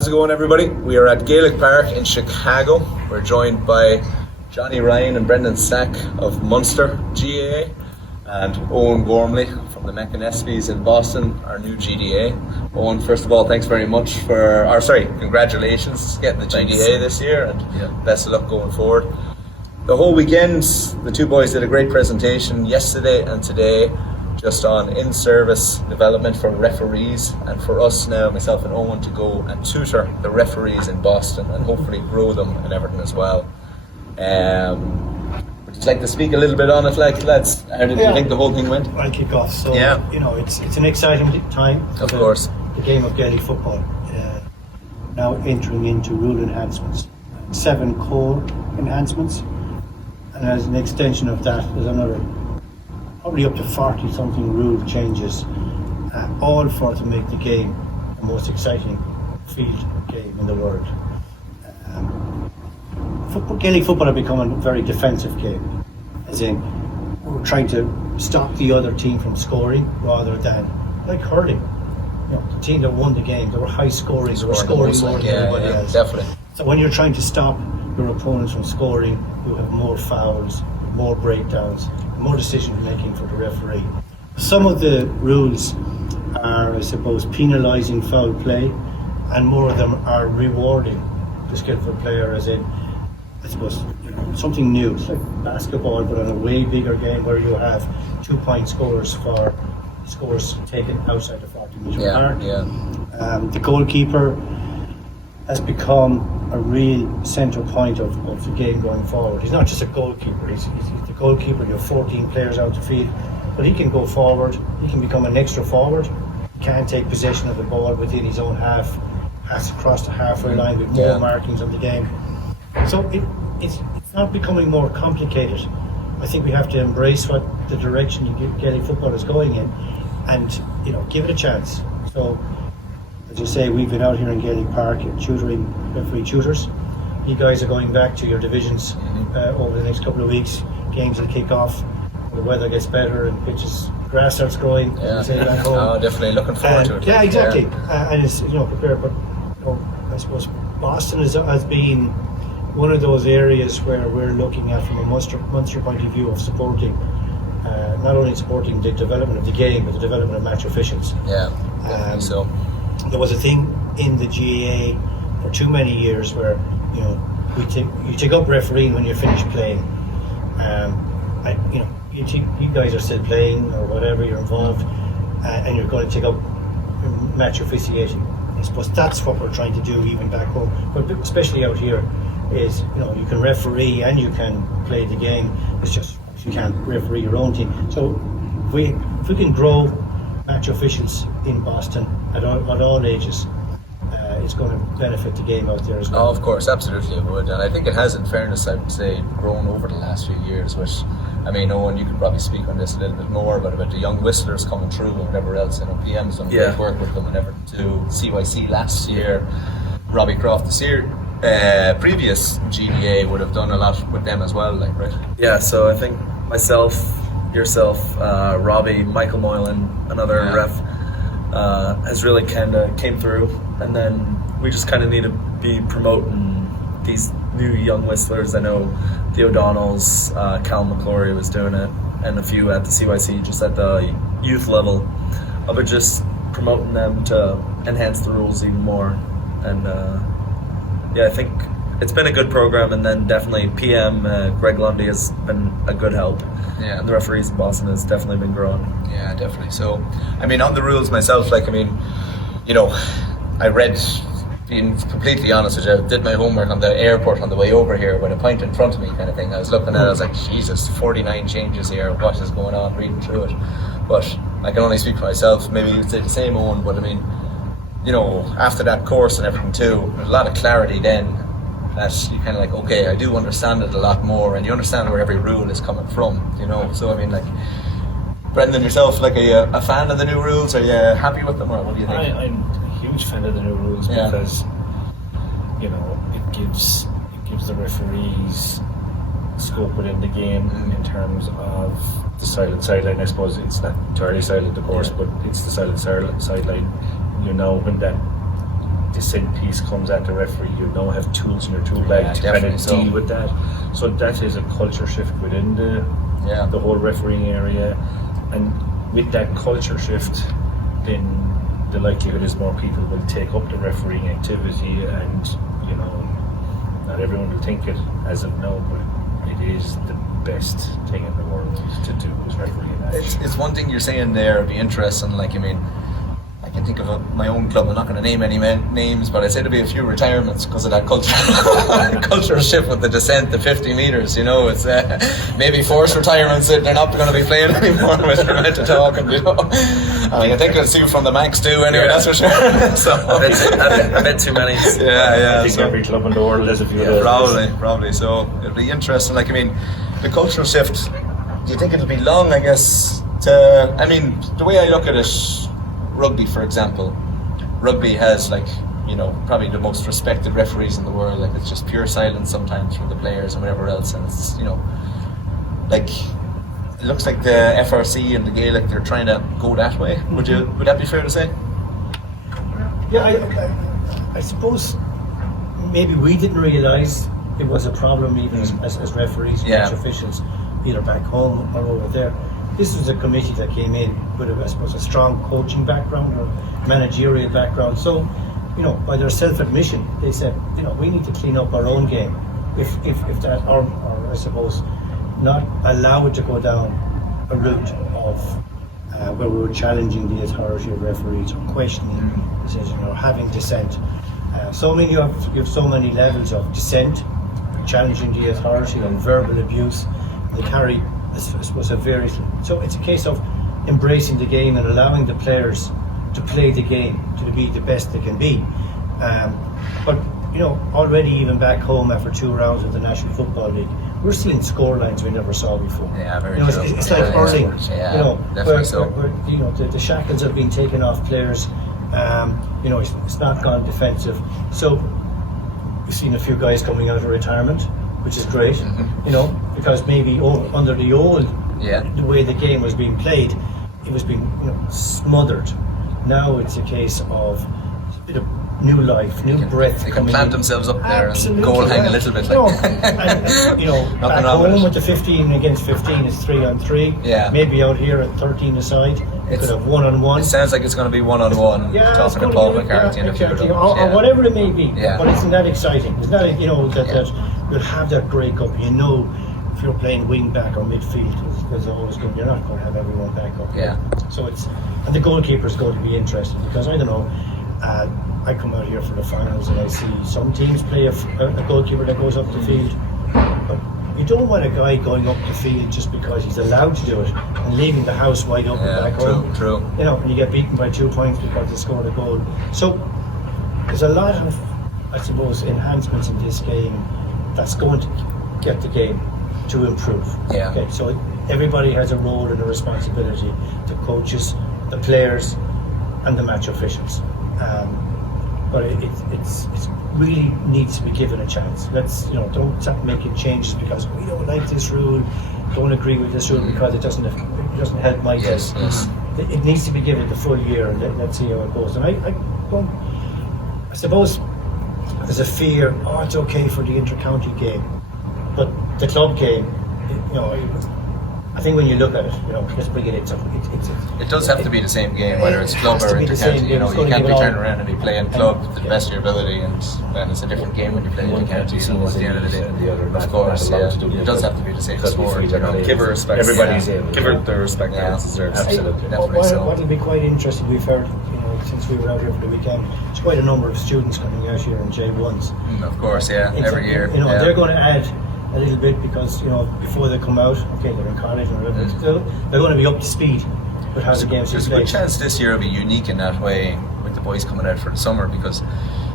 How's it going, everybody? We are at Gaelic Park in Chicago. We're joined by Johnny Ryan and Brendan Stack of Munster GAA and Eoin Gormley from the Mechanespies in Boston, our new GDA. Eoin, first of all, thanks very much congratulations getting the GDA this year, and best of luck going forward. The whole weekend, the two boys did a great presentation yesterday and today, just on in-service development for referees, and for us now, myself and Eoin, to go and tutor the referees in Boston and hopefully grow them in Everton as well. Would you like to speak a little bit on it, lads? How did you think the whole thing went? I'll kick off. So, it's an exciting time. Of course. The game of Gaelic football now entering into rule enhancements. 7 core enhancements. And as an extension of that, there's another probably up to 40 something rule changes, all to make the game the most exciting field game in the world. Gaelic football have become a very defensive game, as in we're trying to stop the other team from scoring rather than like hurling. The team that won the game, they were high scoring, they were scoring more than everybody else. Definitely. So when you're trying to stop your opponents from scoring, you have more fouls, more breakdowns, more decision making for the referee. Some of the rules are, I suppose, penalising foul play, and more of them are rewarding the skillful player, as in, I suppose, something new. It's like basketball, but on a way bigger game where you have 2-point scores for scores taken outside the 40-metre mark. The goalkeeper has become a real centre point of the game going forward. He's not just a goalkeeper, he's the goalkeeper. You have 14 players out the field, but he can go forward, he can become an extra forward, he can take possession of the ball within his own half, pass across the halfway line with more markings on the game. So it's not becoming more complicated. I think we have to embrace what the direction Gaelic football is going in, and give it a chance. So, as you say, we've been out here in Gaelic Park tutoring referee tutors. You guys are going back to your divisions over the next couple of weeks. Games will kick off, the weather gets better and grass starts growing. Definitely looking forward to it. Yeah, exactly. And it's prepared. But I suppose Boston has been one of those areas where we're looking at, from a Munster point of view, of supporting, not only supporting the development of the game, but the development of match officials. So there was a thing in the GAA for too many years where you take up refereeing when you're finished playing. You guys are still playing or whatever, you're involved, and you're going to take up match officiating. I suppose that's what we're trying to do even back home, but especially out here, is you can referee and you can play the game. It's just you can't referee your own team. So if we can grow match officials in Boston at all ages, it's going to benefit the game out there as well. Oh, of course, absolutely it would, and I think it has, in fairness, I would say, grown over the last few years, which, Eoin, you could probably speak on this a little bit more about the young whistlers coming through and whatever else. PM's done great work with them and Everton too. CYC last year, Robbie Croft this year. Previous GDA would have done a lot with them as well, right? Yeah, so I think myself, yourself, Robbie, Michael Moylan, another ref, has really kind of came through, and then we just kind of need to be promoting these new young whistlers. I know the O'Donnells, Cal McClory was doing it, and a few at the CYC, just at the youth level, but just promoting them to enhance the rules even more. And I think it's been a good program, and then definitely PM Greg Lundy has been a good help. And the referees in Boston has definitely been growing. Yeah, definitely. So, on the rules myself, I read, being completely honest with you, I did my homework on the airport on the way over here with a pint in front of me kind of thing. I was looking at it, I was like, Jesus, 49 changes here, what is going on, reading through it. But I can only speak for myself, maybe you'd say the same, Eoin, but after that course and everything too, there's a lot of clarity then, that you kind of okay, I do understand it a lot more, and you understand where every rule is coming from, So Brendan, yourself, are you a fan of the new rules? Are you happy with them, or what do you think? I'm a huge fan of the new rules because it gives the referees scope within the game in terms of the silent sideline. I suppose it's not entirely silent, of course, but it's the silent sideline. When that dissent piece comes at the referee, you now have tools in your tool bag to kind of deal with that. So that is a culture shift within the whole refereeing area, and with that culture shift, then the likelihood is more people will take up the refereeing activity, and you know, not everyone will think it as of now, but it is the best thing in the world to do is refereeing. It's one thing you're saying there, it'd be interesting, like, I mean, I can think of my own club. I'm not going to name any names, but I'd say there'll be a few retirements because of that cultural shift with the descent to 50 metres. You know, it's maybe forced retirements that they're not going to be playing anymore with they're meant to talk. And, you know, I think it'll see from the max too. Anyway, that's for sure. So a bit too many. I think every club in the world has a few. Probably. So it'll be interesting. Like, I mean, the cultural shift. Do you think it'll be long? I guess. I mean, the way I look at it. Rugby, for example, rugby has, like, you know, probably the most respected referees in the world. Like, it's just pure silence sometimes from the players and whatever else, and it's, you know, like, it looks like the FRC and the Gaelic, they're trying to go that way. Would that be fair to say? Yeah, I suppose maybe we didn't realise it was a problem even as referees, match officials, either back home or over there. This was a committee that came in with, I suppose, a strong coaching background or managerial background. So, you know, by their self-admission, they said, you know, we need to clean up our own game. If that, or I suppose, not allow it to go down a route of where we were challenging the authority of referees or questioning decision or having dissent. So, I mean, you have so many levels of dissent, challenging the authority, and verbal abuse. They carry, I suppose, a very. So it's a case of embracing the game and allowing the players to play the game to be the best they can be. But, you know, already even back home after 2 rounds of the National Football League, we're seeing score lines we never saw before. Yeah, very true. It's like hurling. Yeah, you know, where you know, the shackles have been taken off players. You know, it's not gone defensive. So we've seen a few guys coming out of retirement, which is great, you know, because maybe under the old, the way the game was being played, it was being, you know, smothered. Now it's a case of a bit of new life, new breath. They can plant themselves up there and goal hang a little bit. Like. And, you know, back home with the 15 against 15 is 3-on-3. Yeah. Maybe out here at 13 aside, you could have 1-on-1. It sounds like it's going to be 1-on-1. Talking to Paul McCarthy and a few of them. Or whatever it may be. Yeah. But isn't that exciting? Isn't that, you know, that you'll have that break-up. You know, if you're playing wing back or midfield, there's always going. You're not going to have everyone back up. Yeah. So and the goalkeeper is going to be interesting because I don't know. I come out here for the finals and I see some teams play a goalkeeper that goes up the field, but you don't want a guy going up the field just because he's allowed to do it and leaving the house wide open back home. True. You know, and you get beaten by 2 points because they scored a goal. So there's a lot of, I suppose, enhancements in this game that's going to get the game to improve. Yeah. Okay, so everybody has a role and a responsibility. The coaches, the players, and the match officials. But it's really needs to be given a chance. Let's, you know, don't start making changes because we don't like this rule, don't agree with this rule because it doesn't help my case. It needs to be given the full year and let's see how it goes. And I suppose there's a fear. Oh, it's okay for the inter-county game, but the club game, you know. I think when you look at it, you know, let's bring it in. It does have to be the same game, whether it's club or inter-county. You know, you can't be turning around and be playing club to the best of your ability, and it's a different game when you're playing inter-county. You know, at the end of the day, of course, it does have to be the same sport. You know, give her respect. Everybody's give her the respect that it deserves. Absolutely, definitely so. What'll be quite interesting, we've heard, you know, since we were out here for the weekend, there's quite a number of students coming out here in J1s. Of course, every year. You know, they're going to add a little bit because, you know, before they come out, okay, they're in college and they're going to be up to speed with how the games There's a good chance this year will be unique in that way with the boys coming out for the summer because,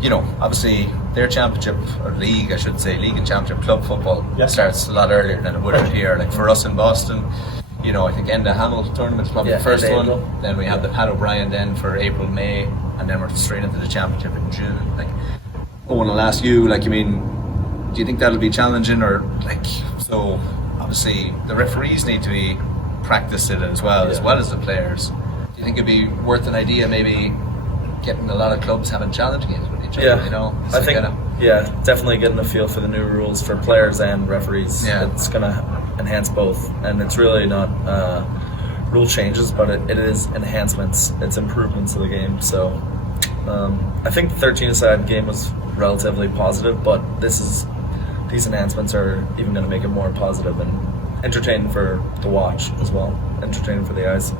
you know, obviously their championship, or league I should say, league and championship club football starts a lot earlier than it would up here. Like for us in Boston, you know, I think Enda Hamel tournament is probably the first one. Then we have the Pat O'Brien then for April, May, and then we're straight into the championship in June. Like, Owen, I'll ask you, like, I mean, do you think that'll be challenging, or like, so obviously the referees need to be practiced it as well as the players. Do you think it'd be worth an idea maybe getting a lot of clubs having challenging games? Would each other. You know, I think definitely getting a feel for the new rules for players and referees. Yeah. It's gonna enhance both, and it's really not rule changes, but it is enhancements. It's improvements of the game. So I think the 13-a-side game was relatively positive, but these enhancements are even going to make it more positive and entertaining for the watch as well. Entertaining for the eyes.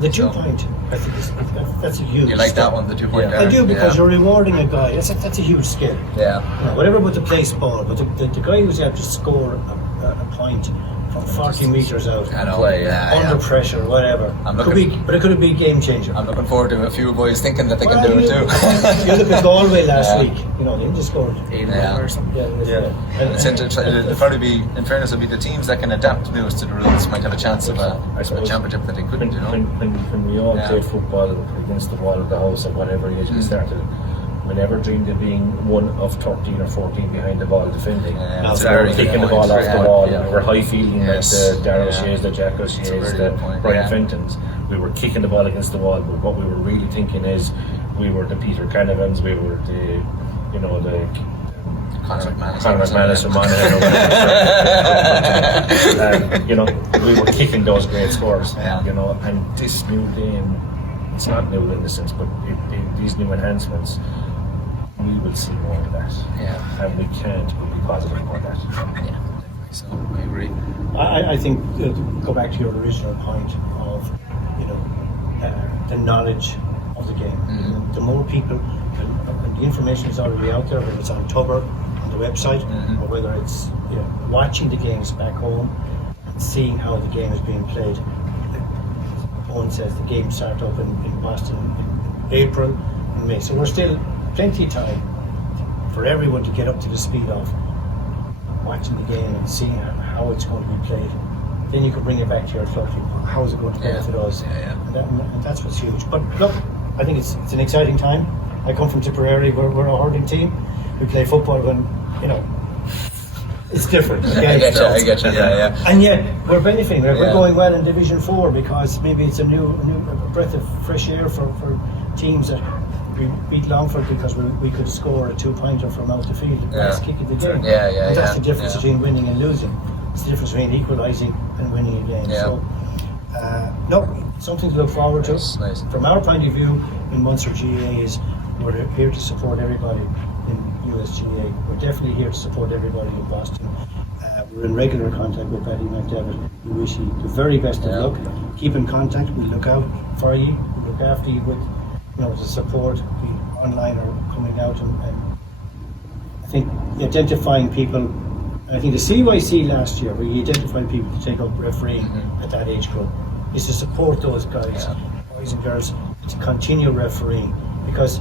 The 2-point, I think, that's a huge. You like step. that one, the 2-point? I do, because you're rewarding a guy. That's a huge skill. Yeah. You know, whatever about the place ball, but the guy who's able to score a point from 40 metres out, I know. Play, under pressure, whatever. But it could be a game changer. I'm looking forward to a few boys thinking that they can do it too. You look at Galway last week. You know, they just scored 8-1 or something. Yeah. It'll probably be, in fairness, it'll be the teams that can adapt newest to the rules might have a chance of a championship that they couldn't. You know, when we all played football against the wall of the house at whatever age we started, we never dreamed of being one of 13 or 14 behind the ball defending. That's we very were good kicking the point. ball off the wall. Yeah. We were high fielding like the Darryl Shea's, the Jack O'Shea's, the Brian Fentons. We were kicking the ball against the wall, but what we were really thinking is we were the Peter Canavans, we were the Conor McManus from Monaghan or whatever. You know, we were kicking those great scores. You know, and this new game, it's not new in the sense, but these new enhancements, we will see more of that. Yeah. And we can't be positive about that. Yeah. So I agree. I think go back to your original point of, you know, the knowledge of the game. Mm-hmm. The more people, when the information is already out there, whether it's on Tubber, on the website, or whether it's, you know, watching the games back home and seeing how the game is being played. Owen says the games start up in Boston in April and May, so we're still plenty of time for everyone to get up to the speed of watching the game and seeing how it's going to be played. Then you can bring it back to your club. How is it going to benefit us? And that's what's huge. But look, I think it's an exciting time. I come from Tipperary. We're a hurling team. We play football when, you know, it's different. I get you. Yeah. And yet we're benefiting. We're going well in Division 4 because maybe it's a new breath of fresh air for teams that we beat Longford because we could score a 2-pointer from out the field, the last kick of the game. And that's the difference between winning and losing. It's the difference between equalising and winning a game. So, no, something to look forward to. Nice. From our point of view in Munster GA is we're here to support everybody in USGA. We're definitely here to support everybody in Boston. We're in regular contact with Paddy McDevitt. We wish you the very best of luck. Keep in contact. We look out for you. We look after you with, you know, the support, the online are coming out, and I think identifying people. And I think the CYC last year, where you identified people to take up refereeing at that age group, is to support those guys, boys and girls, to continue refereeing, because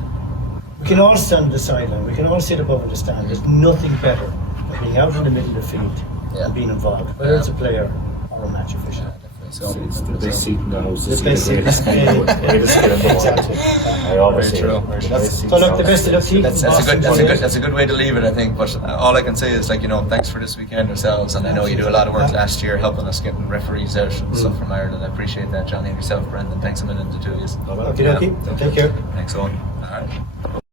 we can all stand on the sideline, we can all sit above in the stand. There's nothing better than being out in the middle of the field and being involved, whether it's a player or a match official. So It's the best seat in the house. The best seat. Exactly. I always say true. So look, the best of luck to you. That's a good way to leave it, I think. But all I can say is, like, you know, thanks for this weekend yourselves, and I know you do a lot of work last year helping us getting referees out and stuff from Ireland. I appreciate that, Johnny, and yourself, Brendan. Thanks a million to two of you. Okay, take care. Thanks, Owen. All right.